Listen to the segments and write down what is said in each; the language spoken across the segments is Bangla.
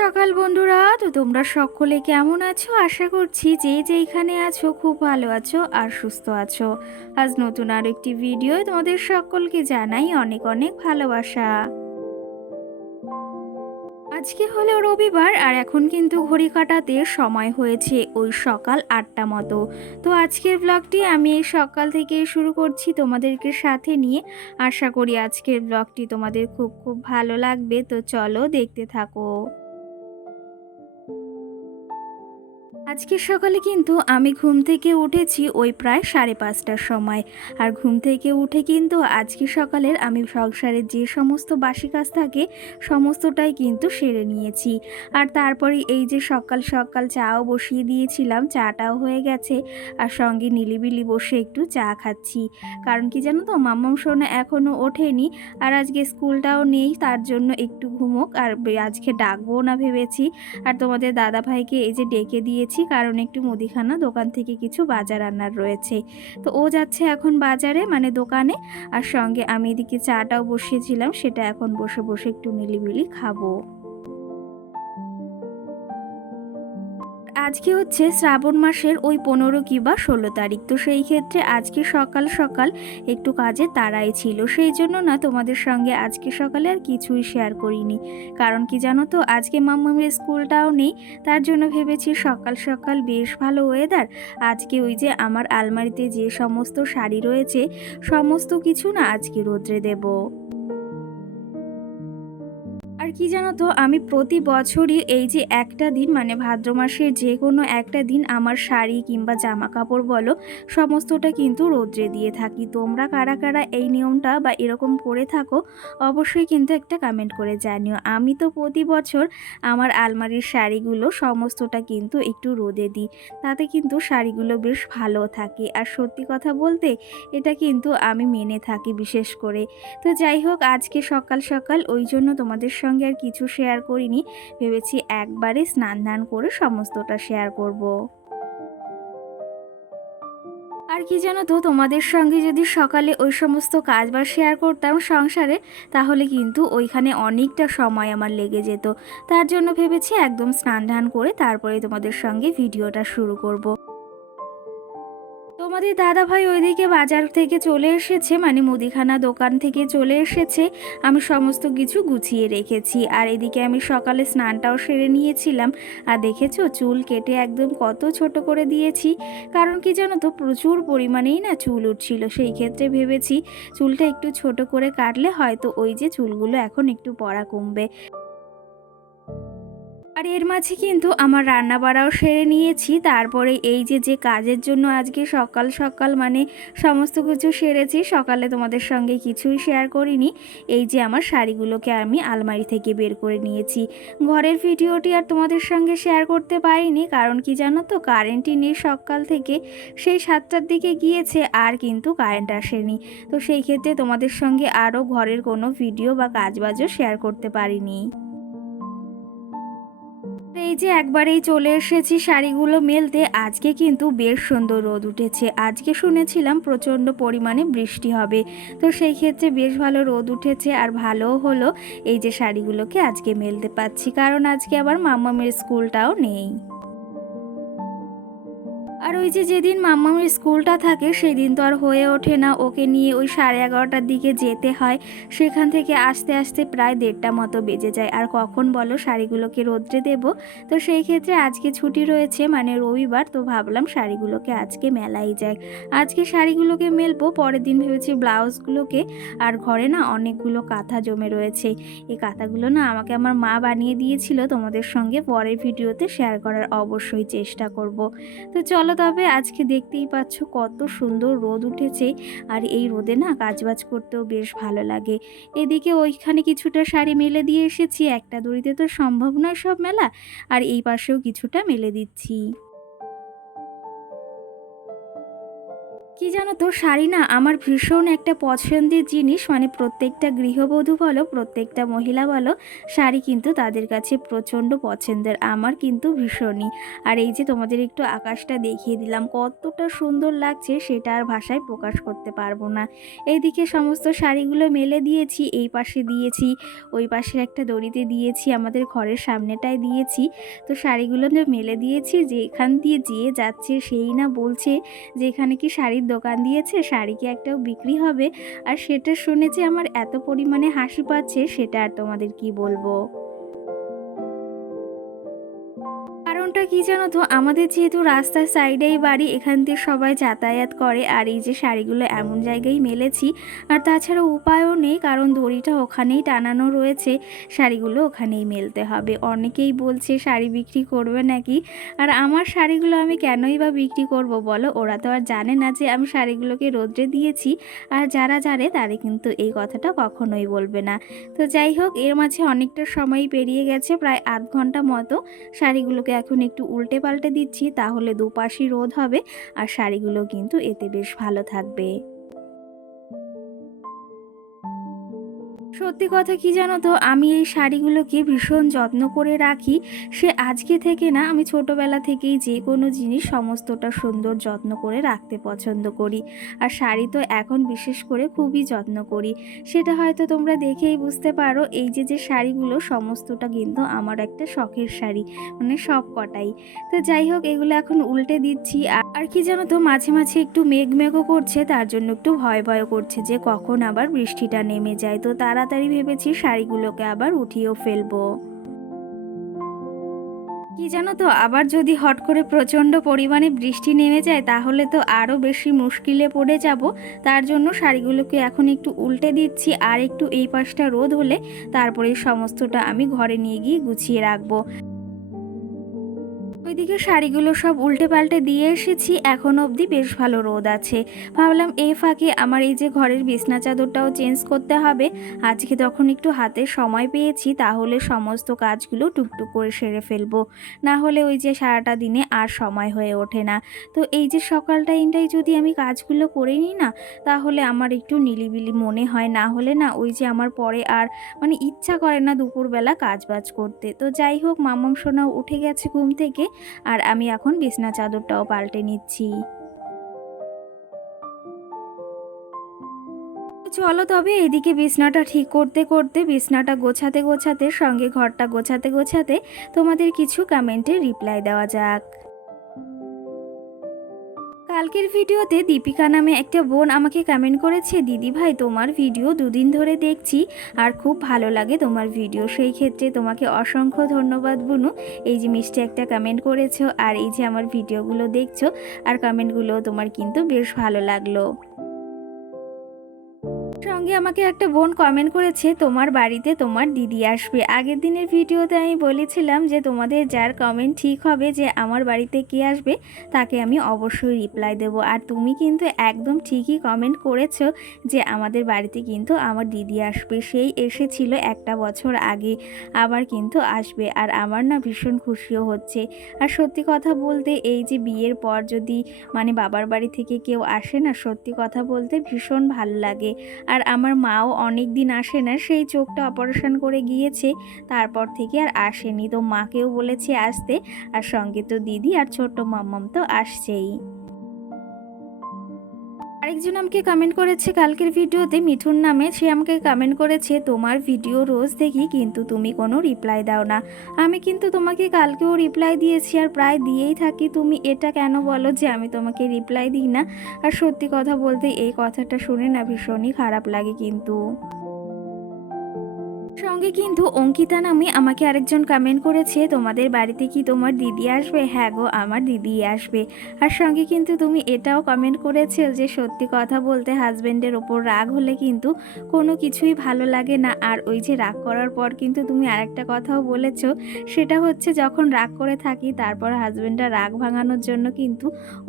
সকাল বন্ধুরা, তো তোমরা সকলে কেমন আছো? আশা করছি যে যেইখানে আছো খুব ভালো আছো আর সুস্থ আছো। আজ নতুন আর একটি ভিডিও তোমাদের সকলকে জানাই অনেক অনেক ভালোবাসা। আজকে হলো রবিবার আর এখন কিন্তু ঘড়ি কাটাতে সময় হয়েছে ওই সকাল ৮টা মতো। তো আজকের ব্লগটি আমি এই সকাল থেকে শুরু করছি তোমাদেরকে সাথে নিয়ে। আশা করি আজকের ব্লগটি তোমাদের খুব খুব ভালো লাগবে, তো চলো দেখতে থাকো। আজকে সকালে কিন্তু আমি ঘুম থেকে উঠেছি ওই প্রায় 5:30টার সময়। আর ঘুম থেকে উঠে কিন্তু আজকে সকালের আমি সংসারের যে সমস্ত বাসি কাজ থাকে সমস্তটাই কিন্তু সেরে নিয়েছি। আর তারপরে এই যে সকাল সকাল চাও বসিয়ে দিয়েছিলাম, চাটাও হয়ে গেছে। আর সঙ্গে নিলিবিলি বসে একটু চা খাচ্ছি। কারণ কি জানো তো, মাম্মাম সোনা এখনও ওঠেনি আর আজকে স্কুলটাও নেই, তার জন্য একটু ঘুমোক আর আজকে ডাকবো না ভেবেছি। আর তোমাদের দাদা ভাইকে এই যে ডেকে দিয়েছি, কারণ একটু মুদিখানা দোকান থেকে কিছু বাজার আনার রয়েছে। তো ও যাচ্ছে এখন বাজারে, মানে দোকানে। আর সঙ্গে আমি এদিকে চাটাও বসিয়েছিলাম, সেটা এখন বসে বসে একটু মিলিমিলি খাবো। আজকে হচ্ছে শ্রাবণ মাসের ওই 15 কিংবা 16 তারিখ। তো সেই ক্ষেত্রে আজকে সকাল সকাল একটু কাজে তাড়াই ছিল, সেই জন্য না তোমাদের সঙ্গে আজকে সকালে আর কিছুই শেয়ার করিনি। কারণ কি জানো তো, আজকে মাম্মামের স্কুলটাও নেই, তার জন্য ভেবেছি সকাল সকাল বেশ ভালো ওয়েদার, আজকে ওই যে আমার আলমারিতে যে সমস্ত শাড়ি রয়েছে সমস্ত কিছু না আজকে রোদ্রে দেবো। আর কি জানো তো, আমি প্রতি বছরই এই যে একটা দিন, মানে ভাদ্র মাসের যে কোনো একটা দিন আমার শাড়ি কিংবা জামা কাপড় বলো সমস্তটা কিন্তু রৌদ্রে দিয়ে থাকি। তোমরা কারা কারা এই নিয়মটা বা এরকম করে থাকো অবশ্যই কিন্তু একটা কমেন্ট করে জানিও। আমি তো প্রতি বছর আমার আলমারির শাড়িগুলো সমস্তটা কিন্তু একটু রোদে দিই, তাতে কিন্তু শাড়িগুলো বেশ ভালো থাকে। আর সত্যি কথা বলতে এটা কিন্তু আমি মেনে থাকি বিশেষ করে। তো যাই হোক, আজকে সকাল সকাল ওই জন্য তোমাদের সঙ্গে আর কিছু শেয়ার করিনি, ভেবেছি একবারে স্নান ধান করে সমস্তটা শেয়ার করব। আর কি জানো তো, তোমাদের সঙ্গে যদি সকালে ওই সমস্ত কাজ বা শেয়ার করতাম সংসারে, তাহলে কিন্তু ওইখানে অনেকটা সময় আমার লেগে যেত। তার জন্য ভেবেছি একদম স্নান ধান করে তারপরে তোমাদের সঙ্গে ভিডিওটা শুরু করব। তোমাদের দাদা ভাই ওইদিকে বাজার থেকে চলে এসেছে, মানে মুদিখানা দোকান থেকে চলে এসেছে। আমি সমস্ত কিছু গুছিয়ে রেখেছি আর এদিকে আমি সকালে স্নানটাও সেরে নিয়েছিলাম। আর দেখেছো চুল কেটে একদম কত ছোট করে দিয়েছি। কারণ কি জানো তো, প্রচুর পরিমাণেই না চুল উঠছিল, সেই ক্ষেত্রে ভেবেছি চুলটা একটু ছোট করে কাটলে হয়তো ওই যে চুলগুলো এখন একটু পড়া কমবে। আর এর মাঝে কিন্তু আমার রান্না বাড়াও সেরে নিয়েছি। তারপরে এই যে যে কাজের জন্য আজকে সকাল সকাল মানে সমস্ত কিছু সেরেছি, সকালে তোমাদের সঙ্গে কিছুই শেয়ার করিনি। এই যে আমার শাড়িগুলোকে আমি আলমারি থেকে বের করে নিয়েছি। ঘরের ভিডিওটি আর তোমাদের সঙ্গে শেয়ার করতে পারিনি, কারণ কি জানো তো, কারেন্টই নেই সকাল থেকে, সেই 7টার দিকে গিয়েছে আর কিন্তু কারেন্ট আসেনি। তো সেই ক্ষেত্রে তোমাদের সঙ্গে আরও ঘরের কোনো ভিডিও বা কাজবাজও শেয়ার করতে পারিনি। এই যে একবারেই চলে এসেছি শাড়িগুলো মেলতে। আজকে কিন্তু বেশ সুন্দর রোদ উঠেছে, আজকে শুনেছিলাম প্রচণ্ড পরিমাণে বৃষ্টি হবে। তো সেই ক্ষেত্রে বেশ ভালো রোদ উঠেছে আর ভালোও হলো এই যে শাড়িগুলোকে আজকে মেলতে পারছি, কারণ আজকে আবার মাম্মামের স্কুলটাও নেই। আর ওই যে যেদিন মাম্মামের স্কুলটা থাকে সেই দিন তো আর হয়ে ওঠে না, ওকে নিয়ে ওই 11:30টার দিকে যেতে হয়। সেখান থেকে আসতে আসতে প্রায় 1:30টা মতো বেজে যায়। আর কখন বলো শাড়িগুলোকে রোদ্রে দেব। তো সেই ক্ষেত্রে আজকে ছুটি রয়েছে, মানে রবিবার, তো ভাবলাম শাড়িগুলোকে আজকে মেলাই যায়। আজকে শাড়িগুলোকে মেলবো, পরের দিন ভেবেছি ব্লাউজগুলোকে। আর ঘরে না অনেকগুলো কাঁথা জমে রয়েছে, এই কাঁথাগুলো না আমাকে আমার মা বানিয়ে দিয়েছিল, তোমাদের সঙ্গে পরের ভিডিওতে শেয়ার করার অবশ্যই চেষ্টা করব। তো চলো তবে, আজকে দেখতেই পাচ্ছ কত সুন্দর রোদ উঠেছে। আর এই রোদে না কাজবাজ করতেও বেশ ভালো লাগে। এদিকে ওইখানে কিছুটা শাড়ি মেলে দিয়ে এসেছি, একটা দড়িতে তো সম্ভব নয় সব মেলা। আর এই পাশেও কিছুটা মেলে দিচ্ছি। কি জানো তো, শাড়ি না আমার ভীষণ একটা পছন্দের জিনিস। মানে প্রত্যেকটা গৃহবধূ বলো, প্রত্যেকটা মহিলা বলো, শাড়ি কিন্তু তাদের কাছে প্রচণ্ড পছন্দের। আমার কিন্তু ভীষণই। আর এই যে তোমাদের একটু আকাশটা দেখিয়ে দিলাম, কতটা সুন্দর লাগছে সেটা আর ভাষায় প্রকাশ করতে পারবো না। এইদিকে সমস্ত শাড়িগুলো মেলে দিয়েছি, এই পাশে দিয়েছি, ওই পাশের একটা দড়িতে দিয়েছি, আমাদের ঘরের সামনেটায় দিয়েছি। তো শাড়িগুলো মেলে দিয়েছি, যে এখান দিয়ে যেয়ে যাচ্ছে সেই না বলছে যে এখানে কি শাড়ির দোকান দিয়েছে, শাড়ি কি একটাও বিক্রি হবে। আর সেটা শুনে যে আমার এত পরিমাণে হাসি পাচ্ছে সেটা আর তোমাদের কি বলবো। কারণটা কি জানো তো, আমাদের যেহেতু রাস্তার সাইডেই বাড়ি, এখান দিয়ে সবাই যাতায়াত করে। আর এই যে শাড়িগুলো এমন জায়গায় মেলেছি, আর তাছাড়া উপায়ও নেই, কারণ দড়িটা ওখানেই টানানো রয়েছে, শাড়িগুলো ওখানেই মেলতে হবে। অনেকেই বলছে শাড়ি বিক্রি করবে নাকি, আর আমার শাড়িগুলো আমি কেনই বা বিক্রি করব বলো। ওরা তো আর জানে না যে আমি শাড়িগুলোকে রোদ্রে দিয়েছি, আর যারা জানে তারা কিন্তু এই কথাটা কখনোই বলবে না। তো যাই হোক, এর মাঝে অনেকটা সময় পেরিয়ে গেছে, প্রায় আধ ঘন্টা মতো। শাড়িগুলোকে এখন একটু উল্টে পাল্টে দিচ্ছি, তাহলে দুপাশই রোদ হবে, আর শাড়িগুলো কিন্তু এতে বেশ ভালো থাকবে। সত্যি কথা কি জানো তো, আমি এই শাড়িগুলোকে ভীষণ যত্ন করে রাখি। সে আজকে থেকে না, আমি ছোটোবেলা থেকেই যে কোনো জিনিস সমস্তটা সুন্দর যত্ন করে রাখতে পছন্দ করি। আর শাড়ি তো এখন বিশেষ করে খুবই যত্ন করি। সেটা হয়তো তোমরা দেখেই বুঝতে পারো, এই যে যে শাড়িগুলো সমস্তটা কিন্তু আমার একটা শখের শাড়ি, মানে সব কটাই। তো যাই হোক, এগুলো এখন উল্টে দিচ্ছি। আর কি জানো তো, মাঝে মাঝে একটু মেঘও করছে, তার জন্য একটু ভয় করছে যে কখন আবার বৃষ্টিটা নেমে যায়। তো তাড়াতাড়ি ভেবেছি শাড়িগুলোকে আবার উঠিয়েও ফেলবো। কি জানো তো, আবার যদি হট করে প্রচণ্ড পরিমাণে বৃষ্টি নেমে যায় তাহলে তো আরও বেশি মুশকিলে পড়ে যাব। তার জন্য শাড়িগুলোকে এখন একটু উল্টে দিচ্ছি, আর একটু এই পাশটা রোদ হলে তারপরে সমস্তটা আমি ঘরে নিয়ে গিয়ে গুছিয়ে রাখবো। ওইদিকে শাড়িগুলো সব উল্টে পাল্টে দিয়ে এসেছি, এখন অবধি বেশ ভালো রোদ আছে। ভাবলাম এই ফাঁকে আমার এই যে ঘরের বিছনা চাদরটাও চেঞ্জ করতে হবে। আজকে তখন একটু হাতে সময় পেয়েছি, তাহলে সমস্ত কাজগুলো টুকটুক করে সেরে ফেলবো। না হলে ওই যে সারাটা দিনে আর সময় হয়ে ওঠে না। তো এই যে সকাল টাইমটাই যদি আমি কাজগুলো করে নিই না, তাহলে আমার একটু নিলিবিলি মনে হয়। না হলে না, ওই যে আমার পরে আর মানে ইচ্ছা করে না দুপুরবেলা কাজবাজ করতে। তো যাই হোক, মামাম সোনাও উঠে গেছে ঘুম থেকে, আর আমি এখন বিছনা চাদরটাও পাল্টে নিচ্ছি। চলো তবে এদিকে বিছনাটা ঠিক করতে করতে, বিছনাটা গোছাতে গোছাতে, সঙ্গে ঘরটা গোছাতে গোছাতে তোমাদের কিছু কমেন্টে রিপ্লাই দেওয়া যাক। কালকের ভিডিওতে দীপিকা নামে একটা বোন আমাকে কমেন্ট করেছে, দিদি ভাই তোমার ভিডিও দুদিন ধরে দেখছি আর খুব ভালো লাগে তোমার ভিডিও। সেই ক্ষেত্রে তোমাকে অসংখ্য ধন্যবাদ বুনু, এই যে মিষ্টি একটা কমেন্ট করেছো, আর এই যে আমার ভিডিওগুলো দেখছো, আর কমেন্টগুলো তোমার কিন্তু বেশ ভালো লাগলো। সঙ্গে আমাকে একটা বোন কমেন্ট করেছে, তোমার বাড়িতে তোমার দিদি আসবে। আগের দিনের ভিডিওতে আমি বলেছিলাম যে তোমাদের যার কমেন্ট ঠিক হবে যে আমার বাড়িতে কে আসবে, তাকে আমি অবশ্যই রিপ্লাই দেব। আর তুমি কিন্তু একদম ঠিকই কমেন্ট করেছো যে আমাদের বাড়িতে কিন্তু আমার দিদি আসবে। সেই এসেছিল একটা বছর আগে, আবার কিন্তু আসবে। আর আমার না ভীষণ খুশিও হচ্ছে। আর সত্যি কথা বলতে, এই যে বিয়ের পর যদি মানে বাবার বাড়ি থেকে কেউ আসে না, সত্যি কথা বলতে ভীষণ ভালো লাগে। আর আমার মাও অনেক দিন আসে না, সেই চোখটা অপারেশন করে গিয়েছে, তারপর থেকে আর আসেনি। তো মাকেও বলেছে আসতে, আর সঙ্গে তো দিদি আর ছোট্ট মাম্মাম তো আসছেই। আরেকজন আমাকে কমেন্ট করেছে কালকের ভিডিওতে, মিঠুন নামে, সে আমাকে কমেন্ট করেছে, তোমার ভিডিও রোজ দেখি কিন্তু তুমি কোনো রিপ্লাই দাও না। আমি কিন্তু তোমাকে কালকেও রিপ্লাই দিয়েছি, আর প্রায় দিয়েই থাকি। তুমি এটা কেন বলো যে আমি তোমাকে রিপ্লাই দিই না? আর সত্যি কথা বলতে এই কথাটা শুনে না ভীষণই খারাপ লাগে কিন্তু। সঙ্গে কিন্তু অঙ্কিতা নামে আমাকে আরেকজন কমেন্ট করেছে, তোমাদের বাড়িতে কি তোমার দিদি আসবে? হ্যাঁ গো, আমার দিদি আসবে। আর সঙ্গে কিন্তু তুমি এটাও কমেন্ট করেছো যে সত্যি কথা বলতে হাজবেন্ডের ওপর রাগ হলে কিন্তু কোনো কিছুই ভালো লাগে না। আর ওই যে রাগ করার পর কিন্তু তুমি আরেকটা কথাও বলেছো, সেটা হচ্ছে যখন রাগ করে থাকি তারপর হাজবেন্ডরা রাগ ভাঙানোর জন্য কিন্তু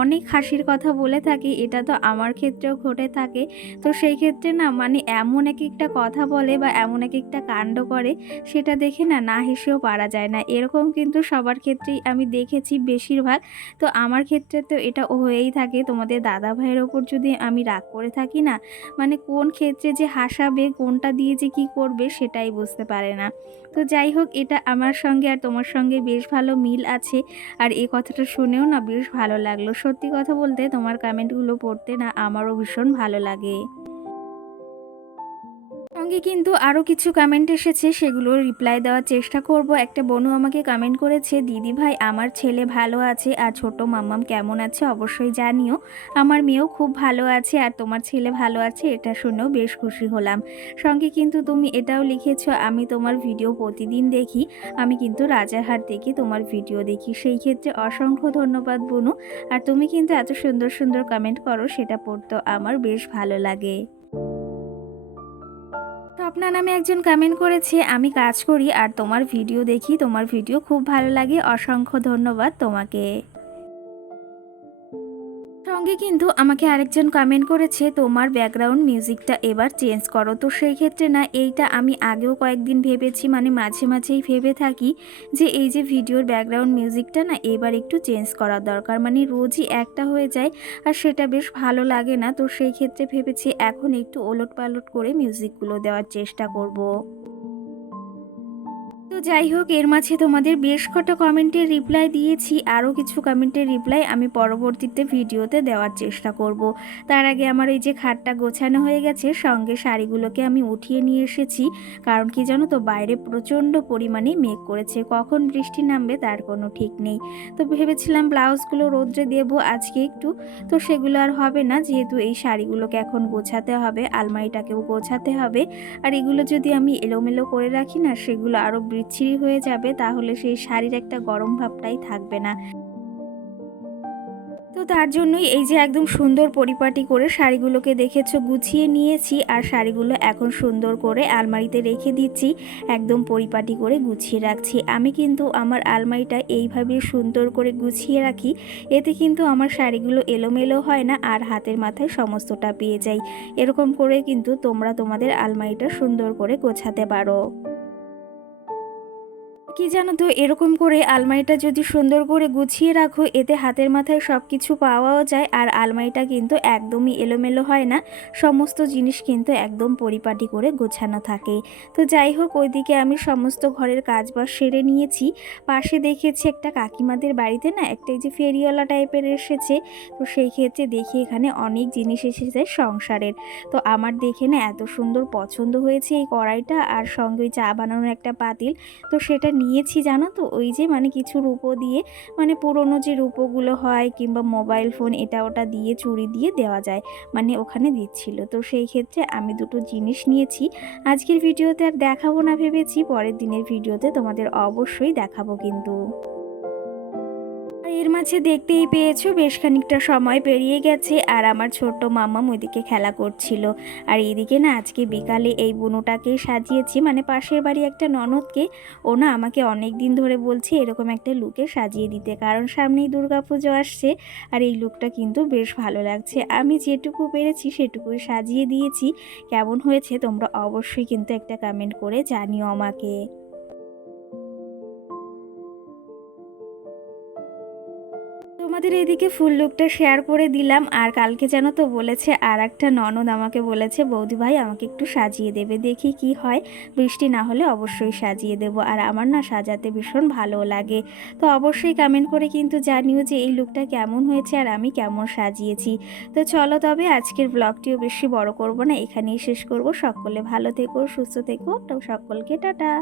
অনেক হাসির কথা বলে থাকে। এটা তো আমার ক্ষেত্রেও ঘটে থাকে। তো সেই ক্ষেত্রে না, মানে এমন এক একটা কথা বলে বা এমন এক একটা কাণ্ড করে সেটা দেখে না না হেসেও পারা যায় না। এরকম কিন্তু সবার ক্ষেত্রেই আমি দেখেছি বেশিরভাগ। তো আমার ক্ষেত্রে তো এটা হয়েই থাকে। তোমাদের দাদা ভাইয়ের ওপর যদি আমি রাগ করে থাকি না, মানে কোন ক্ষেত্রে যে হাসাবে, কোনটা দিয়ে যে কি করবে সেটাই বুঝতে পারে না। তো যাই হোক, এটা আমার সঙ্গে আর তোমার সঙ্গে বেশ ভালো মিল আছে। আর এই কথাটা শুনেও না বেশ ভালো লাগলো। সত্যি কথা বলতে তোমার কমেন্টগুলো পড়তে না আমারও ভীষণ ভালো লাগে। সঙ্গে কিন্তু আরও কিছু কমেন্ট এসেছে, সেগুলোর রিপ্লাই দেওয়ার চেষ্টা করব। একটা বোনও আমাকে কমেন্ট করেছে, দিদি ভাই আমার ছেলে ভালো আছে আর ছোট মাম্মাম কেমন আছে অবশ্যই জানিও। আমার মেয়েও খুব ভালো আছে আর তোমার ছেলে ভালো আছে, এটা শুনেও বেশ খুশি হলাম। সঙ্গে কিন্তু তুমি এটাও লিখেছো, আমি তোমার ভিডিও প্রতিদিন দেখি, আমি কিন্তু রাজারহাট থেকে তোমার ভিডিও দেখি। সেই ক্ষেত্রে অসংখ্য ধন্যবাদ বোনু। আর তুমি কিন্তু এত সুন্দর সুন্দর কমেন্ট করো, সেটা পড়তেও আমার বেশ ভালো লাগে। স্বপ্না নামে একজন কমেন্ট করেছে, আমি কাজ করি আর তোমার ভিডিও দেখি, তোমার ভিডিও খুব ভালো লাগে, অসংখ্য ধন্যবাদ তোমাকে। সঙ্গে কিন্তু আমাকে আরেকজন কমেন্ট করেছে, তোমার ব্যাকগ্রাউন্ড মিউজিকটা এবার চেঞ্জ করো। তো সেই ক্ষেত্রে না এইটা আমি আগেও কয়েকদিন ভেবেছি, মানে মাঝে মাঝেই ভেবে থাকি যে এই যে ভিডিওর ব্যাকগ্রাউন্ড মিউজিকটা না এবার একটু চেঞ্জ করার দরকার, মানে রোজই একটা হয়ে যায় আর সেটা বেশ ভালো লাগে না। তো সেই ক্ষেত্রে ভেবেছি এখন একটু ওলট পালট করে মিউজিকগুলো দেওয়ার চেষ্টা করব। তো যাই হোক, এর মাঝে তোমাদের বেশ কটা কমেন্টের রিপ্লাই দিয়েছি, আরও কিছু কমেন্টের রিপ্লাই আমি পরবর্তীতে ভিডিওতে দেওয়ার চেষ্টা করব। তার আগে আমার এই যে খাটটা গোছানো হয়ে গেছে, সঙ্গে শাড়িগুলোকে আমি উঠিয়ে নিয়ে এসেছি। কারণ কি জানো তো, বাইরে প্রচণ্ড পরিমাণে মেঘ করেছে, কখন বৃষ্টি নামবে তার কোনো ঠিক নেই। তো ভেবেছিলাম ব্লাউজগুলো রোদ্রে দেবো আজকে একটু, তো সেগুলো আর হবে না, যেহেতু এই শাড়িগুলোকে এখন গোছাতে হবে, আলমারিটাকেও গোছাতে হবে। আর এগুলো যদি আমি এলোমেলো করে রাখি না, সেগুলো আরও বিচ্ছিরি হয়ে যাবে, তাহলে সেই শাড়ির একটা গরম ভাবটাই থাকবে না। তো তার জন্যই এই যে একদম সুন্দর পরিপাটি করে শাড়িগুলোকে দেখেছো গুছিয়ে নিয়েছি, আর শাড়িগুলো এখন সুন্দর করে আলমারিতে রেখে দিচ্ছি, একদম পরিপাটি করে গুছিয়ে রাখছি। আমি কিন্তু আমার আলমারিটা এইভাবে সুন্দর করে গুছিয়ে রাখি, এতে কিন্তু আমার শাড়িগুলো এলোমেলো হয় না আর হাতের মাথায় সমস্তটা পেয়ে যাই। এরকম করে কিন্তু তোমরা তোমাদের আলমারিটা সুন্দর করে গোছাতে পারো। কি জানো তো, এরকম করে আলমারিটা যদি সুন্দর করে গুছিয়ে রাখো, এতে হাতের মাথায় সব কিছু পাওয়াও যায় আর আলমারিটা কিন্তু একদমই এলোমেলো হয় না, সমস্ত জিনিস কিন্তু একদম পরিপাটি করে গোছানো থাকে। তো যাই হোক, ওইদিকে আমি সমস্ত ঘরের কাজবাজ সেরে নিয়েছি। পাশে দেখেছি একটা কাকিমাদের বাড়িতে না একটা এই যে ফেরিওয়ালা টাইপের এসেছে, তো সেই ক্ষেত্রে দেখি এখানে অনেক জিনিস এসেছে সংসারের। তো আমার দেখে না এত সুন্দর পছন্দ হয়েছে এই কড়াইটা, আর সঙ্গে ওই চা বানানোর একটা পাতিল। তো সেটা নিয়েছি জানো তো, ওই যে মানে কিছু রূপো দিয়ে, মানে পুরনো যে রূপোগুলো হয় কিংবা মোবাইল ফোন এটা ওটা দিয়ে চুড়ি দিয়ে দেওয়া যায়, মানে ওখানে দিচ্ছিল। তো সেই ক্ষেত্রে আমি দুটো জিনিস নিয়েছি। আজকের ভিডিওতে আর দেখাবো না ভেবেছি, পরের দিনের ভিডিওতে তোমাদের অবশ্যই দেখাবো কিন্তু। আর এর মাঝে দেখতেই পেয়েছো বেশ খানিকটা সময় পেরিয়ে গেছে আর আমার ছোট্ট মাম্মাম ওইদিকে খেলা করছিল। আর এইদিকে না আজকে বিকালে এই বুনোটাকে সাজিয়েছি, মানে পাশের বাড়ি একটা ননদকে, ও না আমাকে অনেক দিন ধরে বলছে এরকম একটা লুকে সাজিয়ে দিতে, কারণ সামনেই দুর্গাপুজো আসছে আর এই লুকটা কিন্তু বেশ ভালো লাগছে। আমি যেটুকু পেরেছি সেটুকুই সাজিয়ে দিয়েছি। কেমন হয়েছে তোমরা অবশ্যই কিন্তু একটা কমেন্ট করে জানিও আমাকে। তোমাদের এইদিকে ফুল লুকটা শেয়ার করে দিলাম। আর কালকে জানো তো বলেছে আর একটা ননদ আমাকে বলেছে, বৌদি ভাই আমাকে একটু সাজিয়ে দেবে, দেখি কি হয়, বৃষ্টি না হলে অবশ্যই সাজিয়ে দেব। আর আমার না সাজাতে ভীষণ ভালো লাগে। তো অবশ্যই কমেন্ট করে কিন্তু জানিও যে এই লুকটা কেমন হয়েছে আর আমি কেমন সাজিয়েছি। তো চলো তবে আজকের ব্লগটিও বেশি বড় করব না, এখানেই শেষ করব। সকলে ভালো থেকো, সুস্থ থেকো, তো সকলকে টাটা।